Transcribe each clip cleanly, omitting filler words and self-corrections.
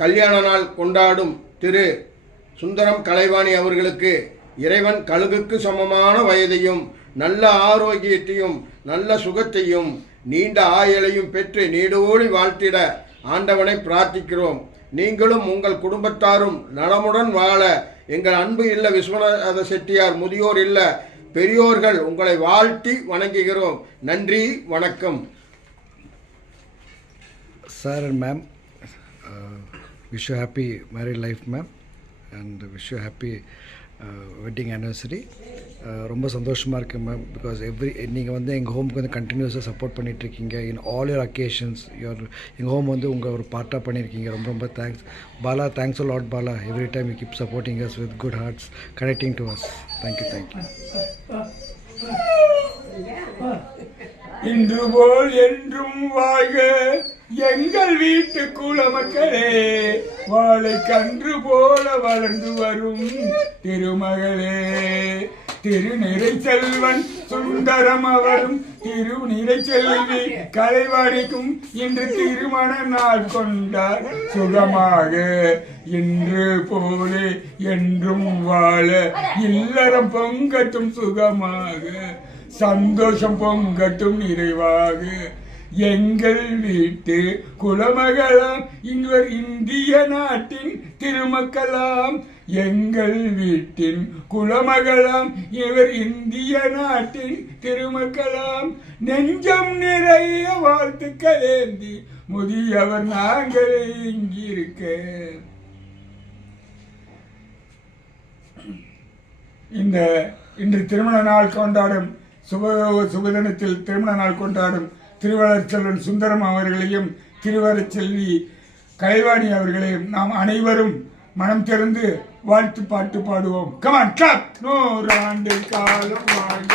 கல்யாண நாள் கொண்டாடும் திரு சுந்தரம் கலைவாணி அவர்களுக்கு இறைவன் கழுகுக்கு சமமான வயதையும் நல்ல ஆரோக்கியத்தையும் நல்ல சுகத்தையும் நீண்ட ஆயுளையும் பெற்று நீடோடி வாழ்த்திட ஆண்டவனை பிரார்த்திக்கிறோம். நீங்களும் உங்கள் குடும்பத்தாரும் நலமுடன் வாழ எங்கள் அன்பு இல்ல விஸ்வநாத செட்டியார் முதியோர் இல்ல பெரியோர்கள் உங்களை வாழ்த்தி வணங்குகிறோம். நன்றி, வணக்கம். Sir and ma'am, wish you happy married life, ma'am, and wish you happy wedding anniversary. ரொம்ப சந்தோஷமாக இருக்குது மேம். பிகாஸ் நீங்கள் வந்து எங்கள் ஹோமுக்கு வந்து கண்டினியூஸாக சப்போர்ட் பண்ணிகிட்ருக்கீங்க இன் ஆல் யுவர் அக்கேஷன்ஸ். எங்கள் ஹோம் வந்து உங்கள் ஒரு பார்ட்டாக பண்ணியிருக்கீங்க. ரொம்ப ரொம்ப thanks Bala. Thanks a lot Bala. Every time you keep supporting us with good hearts, connecting to us. Thank you. இன்று போல் என்றும் வாழ்க எங்கள் வீட்டு குலமக்களே, வாழை கன்று போல வளர்ந்து வரும் திருமகளே. திருநிறை செல்வன் சுந்தரம் அவரும் திருநிறை செல்வி கலைவாணிக்கும் இன்று திருமண நாள் கொண்டார் சுகமாக. இன்று போலே என்றும் வாழ இல்லறம் பொங்கட்டும் சுகமாக, சந்தோஷம் பொங்கட்டும் நிறைவாக. எங்கள் வீட்டு குலமகளாம் இவர் இந்திய நாட்டின் திருமக்களாம். எங்கள் வீட்டின் குலமகளாம் இவர் இந்திய நாட்டின் திருமக்களாம். நெஞ்சம் நிறைய வாழ்த்துக்கள் ஏந்தி முதியவர் நாங்கள் இங்கிருக்க. இன்று திருமண நாள் கொண்டாடும் சுபதினத்தில் திருமண நாள் கொண்டாடும் திருவளர்ச்செல்வன் சுந்தரம் அவர்களையும் திருவளர்ச்செல்வி கலைவாணி அவர்களையும் நாம் அனைவரும் மனம் திறந்து வாழ்த்து பாட்டு பாடுவோம். Come on clap. 100 ஆண்டு காலம் வாழ்க,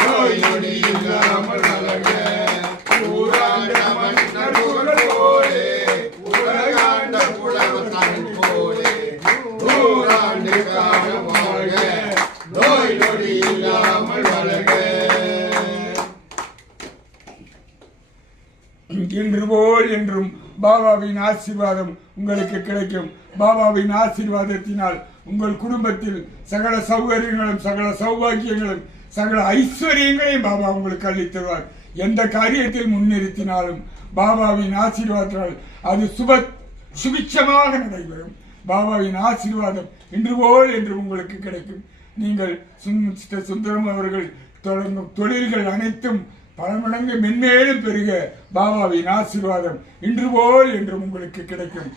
நோய் நொடி இல்லாமல் வளர்க, ஊராண்ட மன்னர் புகழோடே, உலகாண்ட புலவர் தமிழ் போலே, 100 ஆண்டு காலம் வாழ்க, நோய் நொடி இல்லாமல் வளர்க. இன்று போல் என்றும் பாபாவின் ஆசீர்வாதம் உங்களுக்கு கிடைக்கும். பாபாவின் ஆசீர்வாதத்தினால் உங்கள் குடும்பத்தில் சகல சௌகரியங்களும் சகல சௌபாகியங்களும் சகல ஐஸ்வர்யங்களையும் பாபா உங்களுக்கு அளித்தருவார். எந்த காரியத்தில் முன்னிறுத்தினாலும் பாபாவின் ஆசீர்வாதத்தால் அது சுபிட்சமாக நடைபெறும். பாபாவின் ஆசீர்வாதம் இன்று போல் என்று உங்களுக்கு கிடைக்கும். நீங்கள் சுந்தரம் அவர்கள் தொடங்கும் தொழில்கள் அனைத்தும் பல மடங்கு மென்மேலும் பெருக பாபாவின் ஆசீர்வாதம் இன்று போல் என்று உங்களுக்கு கிடைக்கும்.